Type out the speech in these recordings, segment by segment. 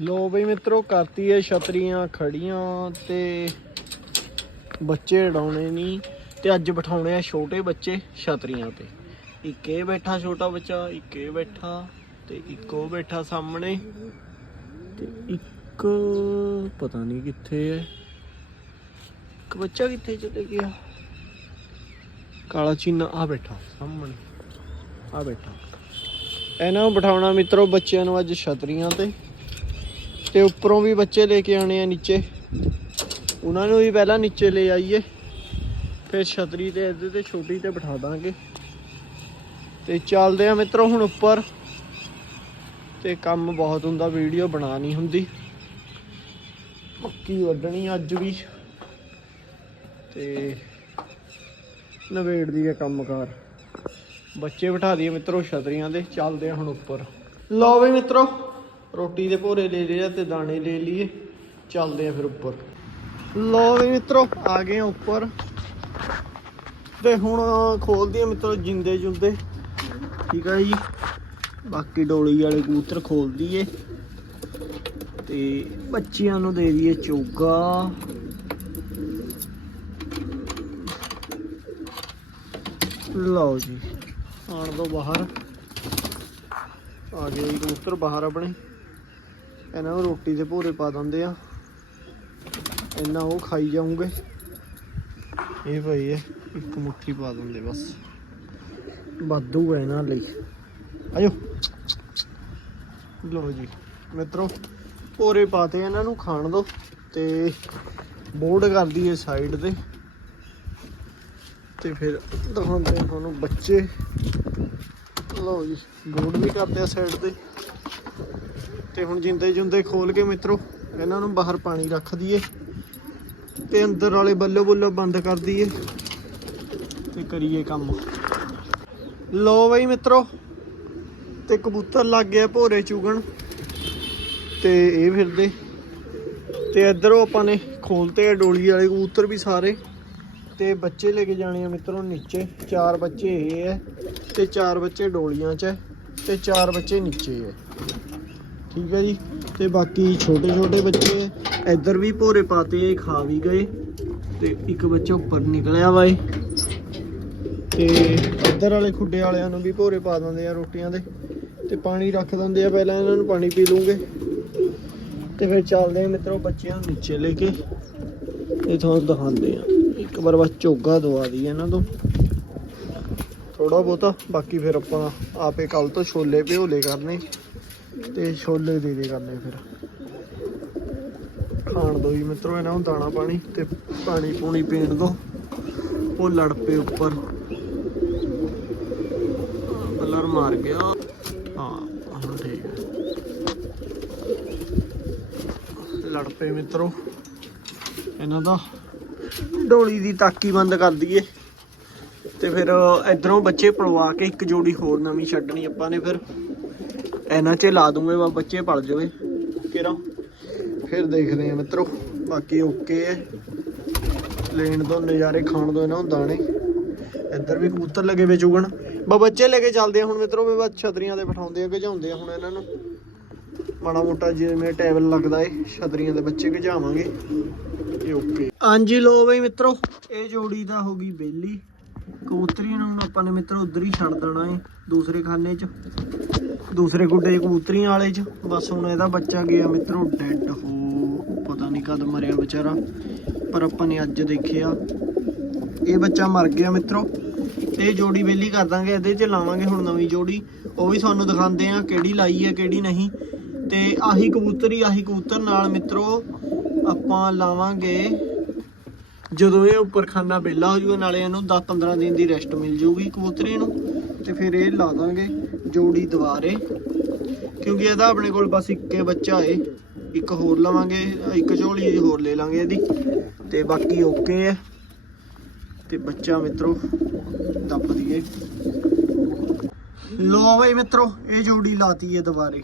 ਲੋ ਬਈ ਮਿੱਤਰੋ, ਕਰਤੀ ਹੈ ਛਤਰੀਆਂ ਖੜੀਆਂ ਤੇ ਬੱਚੇ ਡਾਉਣੇ ਨਹੀਂ ਤੇ ਅੱਜ ਬਿਠਾਉਣੇ ਆ ਛੋਟੇ ਬੱਚੇ ਛਤਰੀਆਂ ਤੇ। ਇੱਕ ਇਹ ਬੈਠਾ ਛੋਟਾ ਬੱਚਾ, ਇੱਕ ਇਹ ਬੈਠਾ ਤੇ ਇੱਕ ਉਹ ਬੈਠਾ ਸਾਹਮਣੇ ਤੇ ਇੱਕ ਪਤਾ ਨਹੀਂ ਕਿੱਥੇ ਹੈ। ਇੱਕ ਬੱਚਾ ਕਿੱਥੇ ਚਲੇ ਗਿਆ? ਕਾਲਾ ਚੀਨਾ ਆ ਬੈਠਾ ਸਾਹਮਣੇ ਆ ਬੈਠਾ। ਇਹਨਾਂ ਨੂੰ ਬਿਠਾਉਣਾ ਮਿੱਤਰੋ ਬੱਚਿਆਂ ਨੂੰ ਅੱਜ ਛਤਰੀਆਂ ਤੇ। ਤੇ ਉੱਪਰੋਂ ਵੀ ਬੱਚੇ ਲੈ ਕੇ ਆਣੇ ਆ ਨੀਚੇ। ਉਹਨਾਂ ਨੂੰ ਵੀ ਪਹਿਲਾਂ ਨੀਚੇ ਲੈ ਆਈਏ। ਫਿਰ ਛਤਰੀ ਤੇ ਇਹਦੇ ਤੇ ਛੋਟੀ ਤੇ ਬਿਠਾ ਦਾਂਗੇ। ਤੇ ਚੱਲਦੇ ਆ ਮਿੱਤਰੋ ਹੁਣ ਉੱਪਰ। ਤੇ ਕੰਮ ਬਹੁਤ ਹੁੰਦਾ, ਵੀਡੀਓ ਬਣਾ ਨਹੀਂ ਹੁੰਦੀ। ਮੱਕੀ ਵੱਢਣੀ ਅੱਜ ਵੀ। ਤੇ ਨਵੇੜ ਦੀ ਹੈ ਕੰਮਕਾਰ। ਬੱਚੇ ਬਿਠਾ ਦਈਏ ਮਿੱਤਰੋ ਛਤਰੀਆਂ ਦੇ, ਚੱਲਦੇ ਆ ਹੁਣ ਉੱਪਰ। ਲਓ ਵੀ ਮਿੱਤਰੋ। ਰੋਟੀ ਦੇ ਭੋਰੇ ਲੈ ਲਏ ਆ ਤੇ ਦਾਣੇ ਲੈ ਲਈਏ। ਚੱਲਦੇ ਆ ਫਿਰ ਉੱਪਰ। ਲਓ ਵੀ ਮਿੱਤਰੋ, ਆ ਗਏ ਆ ਉੱਪਰ। ਤੇ ਹੁਣ ਖੋਲਦੇ ਆ ਮਿੱਤਰੋ ਜਿੰਦੇ ਜੁੰਦੇ। ਠੀਕ ਆ ਜੀ। ਬਾਕੀ ਡੋਲੀ ਵਾਲੇ ਕਬੂਤਰ ਖੋਲ ਦਈਏ ਤੇ ਬੱਚਿਆਂ ਨੂੰ ਦੇ ਦਈਏ ਚੋਗਾ। ਲਓ ਜੀ ਆਣ ਦੋ ਬਾਹਰ। ਆ ਗਏ ਜੀ ਕਬੂਤਰ ਬਾਹਰ ਆਪਣੇ। ਇਹਨਾਂ ਨੂੰ ਰੋਟੀ ਦੇ ਭੋਰੇ ਪਾ ਦਿੰਦੇ ਆ। ਇਹਨਾਂ ਉਹ ਖਾਈ ਜਾਉਂਗੇ ਇਹ ਭਾਈ ਹੈ ਇੱਕ ਮੁੱਠੀ ਪਾ ਦਿੰਦੇ ਬਸ। ਵਾਧੂ ਹੈ ਇਹਨਾਂ ਲਈ। ਆਜੋ। ਲਓ ਜੀ ਮਿੱਤਰੋ ਭੋਰੇ ਪਾਤੇ ਇਹਨਾਂ ਨੂੰ ਖਾਣ ਦੋ ਤੇ ਬੋਰਡ ਕਰ ਦਈਏ ਸਾਈਡ ਤੇ। ਤੇ ਫਿਰ ਦਿਖਾਉਂਦੇ ਤੁਹਾਨੂੰ ਬੱਚੇ। ਲਓ ਜੀ ਬੋਰਡ ਵੀ ਕਰਦੇ ਆ ਸਾਈਡ ਤੇ। ਤੇ ਹੁਣ ਜਿੰਦੇ ਜੁੰਦੇ ਖੋਲ ਕੇ ਮਿੱਤਰੋ, ਇਹਨਾਂ ਨੂੰ ਬਾਹਰ ਪਾਣੀ ਰੱਖ ਦਈਏ ਤੇ ਅੰਦਰ ਵਾਲੇ ਬੱਲੋ ਬੱਲੋ ਬੰਦ ਕਰ ਦਈਏ ਤੇ ਕਰੀਏ ਕੰਮ। ਲੋ ਬਈ ਮਿੱਤਰੋ, ਤੇ ਕਬੂਤਰ ਲੱਗ ਗਿਆ ਭੋਰੇ ਚੁਗਣ ਤੇ ਇਹ ਫਿਰਦੇ। ਤੇ ਇਧਰੋਂ ਆਪਾਂ ਨੇ ਖੋਲਤੇ ਆ ਡੋਲੀ ਵਾਲੇ ਕਬੂਤਰ ਵੀ ਸਾਰੇ। ਤੇ ਬੱਚੇ ਲੈ ਕੇ ਜਾਣੇ ਆ ਮਿੱਤਰੋ ਨੀਚੇ, ਚਾਰ ਬੱਚੇ ਇਹ ਹੈ ਤੇ ਚਾਰ ਬੱਚੇ ਡੋਲੀਆਂ 'ਚ ਹੈ ਤੇ ਚਾਰ ਬੱਚੇ ਨੀਚੇ ਹੈ। ਠੀਕ ਹੈ ਜੀ। ਤੇ ਬਾਕੀ ਛੋਟੇ ਛੋਟੇ ਬੱਚੇ ਇੱਧਰ ਵੀ ਭੋਰੇ ਪਾਤੇ ਖਾ ਵੀ ਗਏ। ਤੇ ਇੱਕ ਬੱਚਾ ਉੱਪਰ ਨਿਕਲਿਆ ਵਾ ਏ ਤੇ ਇੱਧਰ ਵਾਲੇ ਖੁੱਡੇ ਵਾਲਿਆਂ ਨੂੰ ਵੀ ਭੋਰੇ ਪਾ ਦਿੰਦੇ ਆ ਰੋਟੀਆਂ ਦੇ। ਤੇ ਪਾਣੀ ਰੱਖ ਦਿੰਦੇ ਆ ਪਹਿਲਾਂ ਇਹਨਾਂ ਨੂੰ, ਪਾਣੀ ਪੀ ਲੂਗੇ। ਤੇ ਫਿਰ ਚੱਲਦੇ ਆ ਮਿੱਤਰੋ ਬੱਚਿਆਂ ਨੂੰ ਨੀਚੇ ਲੈ ਕੇ। ਇਹ ਤੁਹਾਨੂੰ ਦਿਖਾਉਂਦੇ ਆ। ਇੱਕ ਵਾਰ ਬਸ ਚੋਗਾ ਦਵਾ ਦਈਏ ਇਹਨਾਂ ਤੋਂ। ਥੋੜਾ ਬਹੁਤਾ, ਬਾਕੀ ਫਿਰ ਆਪਾਂ ਆਪੇ ਕੱਲ ਤੋਂ ਛੋਲੇ ਭਿਓਲੇ ਕਰਨੇ। ਤੇ ਛੋਲੇ ਦੇ ਦੇ ਕਰਨੇ ਫਿਰ। ਖਾਣ ਦੋ ਜੀ ਮਿੱਤਰੋ, ਇਹਨਾਂ ਨੂੰ ਦਾਣਾ ਪਾਣੀ ਤੇ ਪਾਣੀ ਪੂਣੀ ਪੀਣ ਦੋ। ਉਹ ਲੜ ਪਏ ਉੱਪਰ। ਕਲਰ ਮਾਰ ਗਿਆ। ਹਾਂ ਹੁਣ ਠੀਕ ਹੈ। ਲੜ ਪਏ ਮਿੱਤਰੋ। ਇਹਨਾਂ ਦਾ ਡੋਲੀ ਦੀ ਤਾਕੀ ਬੰਦ ਕਰ ਦਈਏ। ਤੇ ਫਿਰ ਇਧਰੋਂ ਬੱਚੇ ਪਲਵਾ ਕੇ ਇੱਕ ਜੋੜੀ ਹੋਰ ਨਵੀਂ ਛੱਡਣੀ ਆਪਾਂ ਨੇ ਫਿਰ। ਇਹਨਾਂ 'ਚ ਲਾ ਦੂੰਗੇ ਬਾ ਬੱਚੇ ਪਲ ਜਾਵੇ। ਕਿਰਾ ਫਿਰ ਦੇਖਦੇ ਆ ਮਿੱਤਰੋ। ਬਾਕੀ ਓਕੇ ਹੈ। ਲੈਣ ਦੋ ਨਜ਼ਾਰੇ ਖਾਣ ਦੋ ਇਹਨਾਂ ਨੂੰ ਦਾਣੇ ਇੱਧਰ ਵੀ ਕਬੂਤਰ ਲੱਗੇ ਵੇ ਚੁਗਣ। ਬਾ ਬੱਚੇ ਲੈ ਕੇ ਚੱਲਦੇ ਆ ਹੁਣ ਮਿੱਤਰੋ ਵੀ ਬਸ ਛਤਰੀਆਂ ਤੇ ਬਿਠਾਉਂਦੇ ਆ ਗਜਾਉਂਦੇ ਆ ਹੁਣ ਇਹਨਾਂ ਨੂੰ। ਮਾੜਾ ਮੋਟਾ ਜਿਵੇਂ ਟੇਬਲ ਲੱਗਦਾ ਏ ਛਤਰੀਆਂ ਦੇ ਬੱਚੇ ਗਜਾਵਾਂਗੇ ਇਹ ਓਕੇ ਹਾਂਜੀ ਲੋ ਬਈ ਮਿੱਤਰੋ ਇਹ ਜੋੜੀ ਦਾ ਹੋ ਗਈ ਬੇਲੀ। ਕਬੂਤਰੀ ਨੂੰ ਆਪਾਂ ਨੇ ਮਿੱਤਰ ਉਧਰ ਹੀ ਛੱਡ ਦੇਣਾ ਏ, ਦੂਸਰੇ ਖਾਨੇ 'ਚ। ਦੂਸਰੇ ਗੁੱਡੇ 'ਚ ਕਬੂਤਰੀਆਂ ਵਾਲੇ 'ਚ। ਬਸ ਹੁਣ ਇਹਦਾ ਬੱਚਾ ਗਿਆ ਮਿੱਤਰੋ ਡੈਡ। ਹੋ, ਪਤਾ ਨਹੀਂ ਕਦ ਮਰਿਆ ਵਿਚਾਰਾ। ਪਰ ਆਪਾਂ ਨੇ ਅੱਜ ਦੇਖਿਆ, ਇਹ ਬੱਚਾ ਮਰ ਗਿਆ ਮਿੱਤਰੋ। ਤੇ ਇਹ ਜੋੜੀ ਵੇਲੀ ਕਰ ਦਾਂਗੇ, ਇਹਦੇ 'ਚ ਲਾਵਾਂਗੇ ਹੁਣ ਨਵੀਂ ਜੋੜੀ। ਉਹ ਵੀ ਤੁਹਾਨੂੰ ਦਿਖਾਉਂਦੇ ਆ ਕਿਹੜੀ ਲਾਈ ਹੈ, ਕਿਹੜੀ ਨਹੀਂ। ਤੇ ਆਹੀ ਕਬੂਤਰੀ, ਆਹੀ ਕਬੂਤਰ ਨਾਲ ਮਿੱਤਰੋ ਆਪਾਂ ਲਾਵਾਂਗੇ ਜਦੋਂ ਇਹ ਉੱਪਰ ਖਾਨਾ ਬੇਲਾ ਹੋ ਜਾਊਗਾ ਨਾਲੇ ਇਹਨੂੰ 10 15 ਦਿਨ ਦੀ ਰੈਸਟ ਮਿਲ ਜੂਗੀ ਕਬੂਤਰੀ ਨੂੰ, ਤੇ ਫਿਰ ਇਹ ਲਾ ਦਾਂਗੇ ਜੋੜੀ ਦੁਬਾਰੇ ਕਿਉਂਕਿ ਇਹਦਾ ਆਪਣੇ ਕੋਲ ਬਸ ਇੱਕੇ ਬੱਚਾ ਏ। ਇੱਕ ਹੋਰ ਲਵਾਂਗੇ, ਇੱਕ ਝੋਲੀ ਹੋਰ ਲੈ ਲਾਂਗੇ ਇਹਦੀ, ਤੇ ਬਾਕੀ ਓਕੇ ਹੈ ਤੇ ਬੱਚਾ ਮਿੱਤਰੋ, ਦੱਬ ਦਈਏ। ਲੋ ਬਈ ਮਿੱਤਰੋ, ਇਹ ਜੋੜੀ ਲਾਤੀ ਹੈ ਦੁਬਾਰੇ।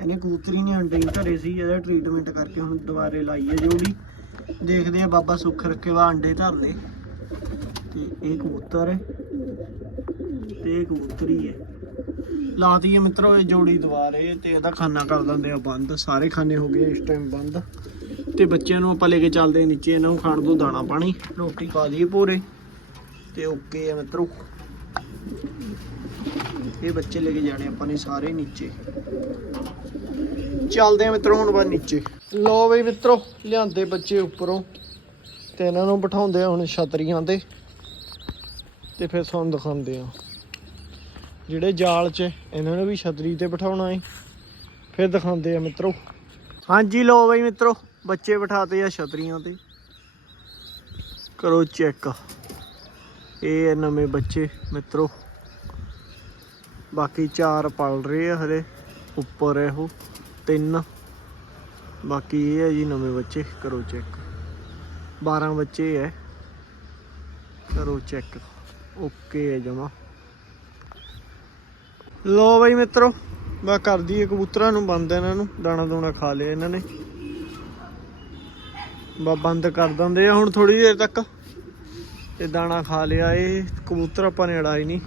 ਇਹਨੇ ਕਬੂਤਰੀ ਨੇ ਅੰਡੇ ਹੀ ਧਰੇ ਸੀ, ਇਹਦਾ ਟ੍ਰੀਟਮੈਂਟ ਕਰਕੇ ਹੁਣ ਦੁਬਾਰੇ ਲਾਈ ਹੈ ਜੋੜੀ। ਦੇਖਦੇ ਆ ਬਾਬਾ ਸੁੱਖ ਰੱਖੇ ਵਾ ਅੰਡੇ ਧਰ ਲੈ ਤੇ ਇਹ ਕਬੂਤਰ ਹੈ। ਤੇ ਇਹ ਕਬੂਤਰੀ ਹੈ। ਲਾਤੀ ਹੈ ਮਿੱਤਰੋ, ਇਹ ਜੋੜੀ ਦੁਆਰੇ ਤੇ ਇਹਦਾ ਖਾਨਾ ਕਰ ਦਿੰਦੇ ਆ ਬੰਦ। ਸਾਰੇ ਖਾਨੇ ਹੋ ਗਏ ਇਸ ਟਾਈਮ ਬੰਦ। ਤੇ ਬੱਚਿਆਂ ਨੂੰ ਆਪਾਂ ਲੈ ਕੇ ਚੱਲਦੇ ਹਾਂ ਨੀਚੇ, ਇਹਨਾਂ ਨੂੰ ਖਾਣ ਤੋਂ ਦਾਣਾ ਪਾਣੀ, ਰੋਟੀ ਪਾ ਦਈਏ ਪੂਰੇ। ਤੇ ਓਕੇ ਆ ਮਿੱਤਰੋ। ਇਹ ਬੱਚੇ ਲੈ ਕੇ ਜਾਣੇ ਆਪਾਂ ਨੇ ਸਾਰੇ ਨੀਚੇ। ਚੱਲਦੇ ਆ ਮਿੱਤਰੋ ਹੁਣ ਬਾ ਨੀਚੇ। ਲੋ ਬਈ ਮਿੱਤਰੋ, ਲਿਆਂਦੇ ਬੱਚੇ ਉੱਪਰੋਂ ਤੇ ਇਹਨਾਂ ਨੂੰ ਬਿਠਾਉਂਦੇ ਆ ਹੁਣ ਛਤਰੀਆਂ ਤੇ ਤੇ ਫਿਰ ਤੁਹਾਨੂੰ ਦਿਖਾਉਂਦੇ ਆ। ਜਿਹੜੇ ਜਾਲ 'ਚ ਇਹਨਾਂ ਨੂੰ ਵੀ ਛਤਰੀ ਤੇ ਬਿਠਾਉਣਾ ਏ, ਫਿਰ ਦਿਖਾਉਂਦੇ ਆ ਮਿੱਤਰੋ। ਹਾਂਜੀ ਲੋ ਬਈ ਮਿੱਤਰੋ, ਬੱਚੇ ਬਿਠਾਤੇ ਆ ਛਤਰੀਆਂ ਤੇ। ਕਰੋ ਚੈੱਕ। ਇਹ ਆ ਨਵੇਂ ਬੱਚੇ ਮਿੱਤਰੋ। ਬਾਕੀ ਚਾਰ ਪਲ ਰਹੇ ਆ ਹਰੇ ਉੱਪਰ ਇਹੋ ਤਿੰਨ। ਬਾਕੀ ਇਹ ਹੈ ਜੀ ਨਵੇਂ ਬੱਚੇ, ਕਰੋ ਚੈੱਕ 12 ਬੱਚੇ ਹੈ। ਕਰੋ ਚੈੱਕ ਓਕੇ ਹੈ ਜਮਾ। ਲੋ ਬਈ ਮਿੱਤਰੋ, ਮੈਂ ਕਰਦੀ ਹੈ ਕਬੂਤਰਾਂ ਨੂੰ, ਬੰਦ ਇਹਨਾਂ ਨੂੰ। ਦਾਣਾ ਦੂਣਾ ਖਾ ਲਿਆ ਇਹਨਾਂ ਨੇ। ਬਾ ਬੰਦ ਕਰ ਦਿੰਦੇ ਆ ਹੁਣ ਥੋੜੀ ਦੇਰ ਤੱਕ। ਤੇ ਦਾਣਾ ਖਾ ਲਿਆ, ਇਹ ਕਬੂਤਰ ਆਪਾਂ ਨੇ ਅੜਾਈ ਨਹੀਂ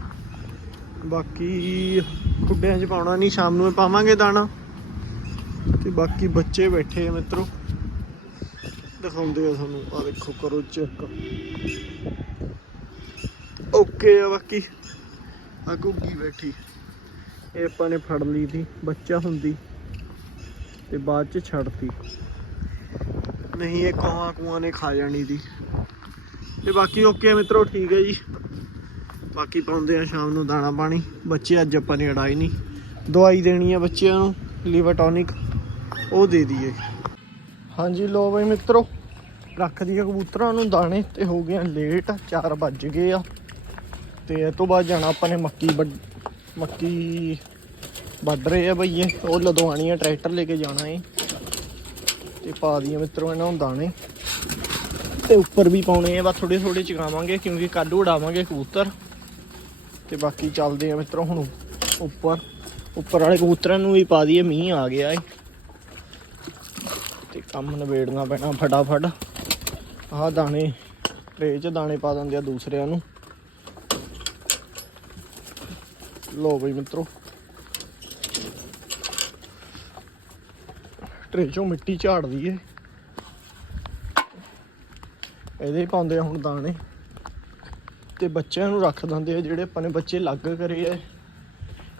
ਬਾਕੀ ਕੁੱਡਿਆਂ 'ਚ ਪਾਉਣਾ ਨਹੀਂ ਸ਼ਾਮ ਨੂੰ ਪਾਵਾਂਗੇ ਦਾਣਾ। ਤੇ ਬਾਕੀ ਬੱਚੇ ਬੈਠੇ ਆ ਮਿੱਤਰੋ। ਦਿਖਾਉਂਦੇ ਆ ਤੁਹਾਨੂੰ। ਆ ਦੇਖੋ, ਕਰੋ ਚੈੱਕ ਓਕੇ ਆ ਬਾਕੀ। ਆ ਘੁੱਗੀ ਬੈਠੀ। ਇਹ ਆਪਾਂ ਨੇ ਫੜ ਲਈ ਸੀ ਬੱਚਾ ਹੁੰਦੀ। ਤੇ ਬਾਅਦ ਚ ਛੱਡਤੀ। ਨਹੀਂ, ਇਹ ਕੌਆਂ ਕੂਆਂ ਨੇ ਖਾ ਜਾਣੀ ਦੀ। ਤੇ ਬਾਕੀ ਓਕੇ ਆ ਮਿੱਤਰੋ, ਠੀਕ ਹੈ ਜੀ। ਬਾਕੀ ਪਾਉਂਦੇ ਆ ਸ਼ਾਮ ਨੂੰ ਦਾਣਾ ਪਾਣੀ। ਬੱਚੇ ਅੱਜ ਆਪਾਂ ਨੇ ਅੜਾਈ ਨਹੀਂ ਦਵਾਈ ਦੇਣੀ ਆ ਬੱਚਿਆਂ ਨੂੰ, ਲੀਵਰ ਟੌਨਿਕ। ਉਹ ਦੇ ਦਈਏ। ਹਾਂਜੀ ਲੋ ਬਈ ਮਿੱਤਰੋ, ਰੱਖ ਦਈਏ ਕਬੂਤਰਾਂ ਨੂੰ। ਦਾਣੇ ਤੇ ਹੋ ਗਏ ਲੇਟ 4 ਵੱਜ ਗਏ ਆ। ਤੇ ਇਹ ਤੋਂ ਬਾਅਦ ਜਾਣਾ ਆਪਾਂ ਨੇ ਮੱਕੀ ਵੱਢ- ਮੱਕੀ ਵੱਢ ਰਹੇ ਆ ਬਈ ਬਈਏ ਉਹ ਲਦਵਾਣੀ ਆ, ਟਰੈਕਟਰ ਲੈ ਕੇ ਜਾਣਾ ਏ। ਤੇ ਪਾ ਦਈਏ ਮਿੱਤਰੋ ਇਹਨਾਂ ਨੂੰ ਦਾਣੇ। ਤੇ ਉੱਪਰ ਵੀ ਪਾਉਣੇ ਆ, ਬਸ ਥੋੜੇ ਥੋੜੇ ਚਗਾਵਾਂਗੇ, ਕਿਉਂਕਿ ਕੱਲ ਉਡਾਵਾਂਗੇ ਕਬੂਤਰ। ਤੇ ਬਾਕੀ ਚੱਲਦੇ ਆ ਮਿੱਤਰੋ ਹੁਣ ਉੱਪਰ। ਉੱਪਰ ਵਾਲੇ ਕਬੂਤਰਾਂ ਨੂੰ ਵੀ ਪਾ ਦਈਏ, ਮੀਂਹ ਆ ਗਿਆ ਏ। ਕੰਮ ਨਿਬੇੜਨਾ ਪੈਣਾ ਫਟਾਫਟ। ਆਹ ਦਾਣੇ ਟਰੇ 'ਚ ਦਾਣੇ ਪਾ ਦਿੰਦੇ ਆ ਦੂਸਰਿਆਂ ਨੂੰ। ਲੋ ਬਈ ਮਿੱਤਰੋ। ਟਰੇ 'ਚੋਂ ਮਿੱਟੀ ਝਾੜਦੀ ਦਈਏ ਇਹਦੇ ਪਾਉਂਦੇ ਆ ਹੁਣ ਦਾਣੇ। ਤੇ ਬੱਚਿਆਂ ਨੂੰ ਰੱਖ ਦਿੰਦੇ ਆ ਜਿਹੜੇ ਆਪਾਂ ਨੇ ਬੱਚੇ ਲੱਗ ਕਰੇ ਆ।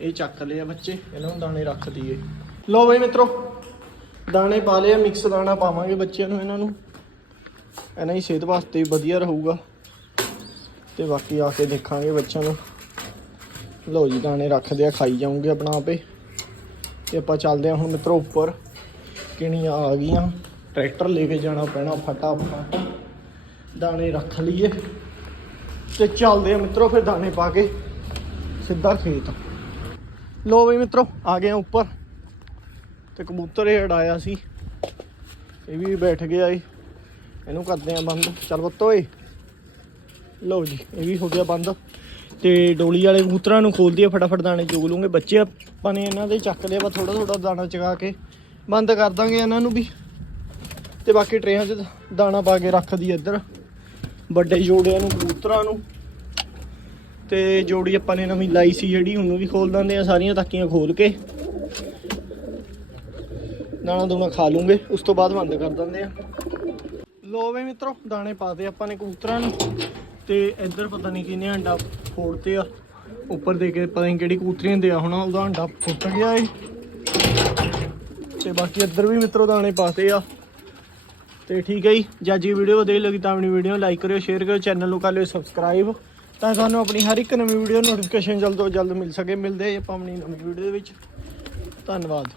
ਇਹ ਚੱਕ ਲਏ ਆ ਬੱਚੇ, ਇਹਨਾਂ ਨੂੰ ਦਾਣੇ ਰੱਖ ਦਈਏ। ਲੋ ਬਈ ਮਿੱਤਰੋ। ਦਾਣੇ ਪਾ ਲਿਆ ਮਿਕਸ ਦਾਣਾ ਪਾਵਾਂਗੇ ਬੱਚਿਆਂ ਨੂੰ ਇਹਨਾਂ ਨੂੰ। ਇਹਨਾਂ ਦੀ ਸਿਹਤ ਵਾਸਤੇ ਵੀ ਵਧੀਆ ਰਹੂਗਾ। ਤੇ ਬਾਕੀ ਆ ਕੇ ਦੇਖਾਂਗੇ ਬੱਚਿਆਂ ਨੂੰ। ਲਓ ਜੀ, ਦਾਣੇ ਰੱਖਦੇ ਆ, ਖਾਈ ਜਾਉਂਗੇ ਆਪਣਾ ਆਪੇ। ਤੇ ਆਪਾਂ ਚੱਲਦੇ ਆ ਹੁਣ ਮਿੱਤਰੋ ਉੱਪਰ। ਕਿਣੀਆਂ ਆ ਗਈਆਂ? ਟਰੈਕਟਰ ਲੈ ਕੇ ਜਾਣਾ ਪੈਣਾ ਫਟਾਫਟ। ਦਾਣੇ ਰੱਖ ਲਈਏ। ਤੇ ਚੱਲਦੇ ਆ ਮਿੱਤਰੋ ਫਿਰ ਦਾਣੇ ਪਾ ਕੇ ਸਿੱਧਾ ਖੇਤ। ਲੋ ਬਈ ਮਿੱਤਰੋ, ਆ ਗਏ ਆ ਉੱਪਰ। ਤੇ ਕਬੂਤਰ ਇਹ ਅੜਾਇਆ ਸੀ। ਇਹ ਵੀ ਬੈਠ ਗਿਆ ਏ। ਇਹਨੂੰ ਕਰਦੇ ਆ ਬੰਦ। ਚੱਲ ਬੱਤ ਏ ਲਓ ਜੀ, ਇਹ ਵੀ ਹੋ ਗਿਆ ਬੰਦ। ਤੇ ਡੋਲੀ ਵਾਲੇ ਕਬੂਤਰਾਂ ਨੂੰ ਖੋਲ ਦਈਏ ਫਟਾਫਟ ਦਾਣੇ ਚੁਗ ਲੂਗੇ। ਬੱਚੇ ਆਪਾਂ ਨੇ ਇਹਨਾਂ ਦੇ ਚੱਕ ਲਿਆ ਵਾ ਥੋੜਾ ਥੋੜਾ ਦਾਣਾ ਚਗਾ ਕੇ। ਬੰਦ ਕਰ ਦਾਂਗੇ ਇਹਨਾਂ ਨੂੰ ਵੀ। ਤੇ ਬਾਕੀ ਟਰੇਆਂ 'ਚ ਦਾਣਾ ਪਾ ਕੇ ਰੱਖਦੀ ਇੱਧਰ। ਵੱਡੇ ਜੋੜਿਆਂ ਨੂੰ, ਕਬੂਤਰਾਂ ਨੂੰ। ਤੇ ਜੋੜੀ ਆਪਾਂ ਨੇ ਨਵੀਂ ਲਾਈ ਸੀ ਜਿਹੜੀ, ਉਹਨੂੰ ਵੀ ਖੋਲ ਦਿੰਦੇ ਆ ਸਾਰੀਆਂ ਤਾਕੀਆਂ ਖੋਲ ਕੇ। ਦਾਣਾ ਦੂਣਾ ਖਾ ਲੂੰਗੇ, ਉਸ ਤੋਂ ਬਾਅਦ ਬੰਦ ਕਰ ਦਿੰਦੇ ਆ। ਲੋ ਵੇ ਮਿੱਤਰੋ, ਦਾਣੇ ਪਾਤੇ ਆਪਾਂ ਨੇ ਕਬੂਤਰਾਂ ਨੂੰ। ਤੇ ਇੱਧਰ ਪਤਾ ਨਹੀਂ ਕਿਹਨੇ ਅੰਡਾ ਫੋੜਤੇ ਆ। ਉੱਪਰ ਦੇ ਕੇ ਪਤਾ ਨਹੀਂ ਕਿਹੜੀ ਕਬੂਤਰੀਆਂ ਦੇ ਆ, ਹੁਣ ਉਹਦਾ ਅੰਡਾ ਫੁੱਟ ਗਿਆ ਏ। ਤੇ ਬਾਕੀ ਇੱਧਰ ਵੀ ਮਿੱਤਰੋ ਦਾਣੇ ਪਾਤੇ ਆ। ਤੇ ਠੀਕ ਹੈ ਜੀ, ਜੇ ਅੱਜ ਦੀ ਵੀਡੀਓ ਵਧੀਆ ਲੱਗੀ ਤਾਂ ਆਪਣੀ ਵੀਡੀਓ ਨੂੰ ਲਾਈਕ ਕਰਿਓ, ਸ਼ੇਅਰ ਕਰਿਓ, ਚੈਨਲ ਨੂੰ ਕਰ ਲਿਓ, ਸਬਸਕ੍ਰਾਈਬ। ਤਾਂ ਸਾਨੂੰ ਆਪਣੀ ਹਰ ਇੱਕ ਨਵੀਂ ਵੀਡੀਓ ਨੋਟੀਫਿਕੇਸ਼ਨ ਜਲਦ ਤੋਂ ਜਲਦ ਮਿਲ ਸਕੇ। ਮਿਲਦੇ ਆਪਾਂ ਆਪਣੀ ਨਵੀਂ ਵੀਡੀਓ ਦੇ ਵਿੱਚ। ਧੰਨਵਾਦ।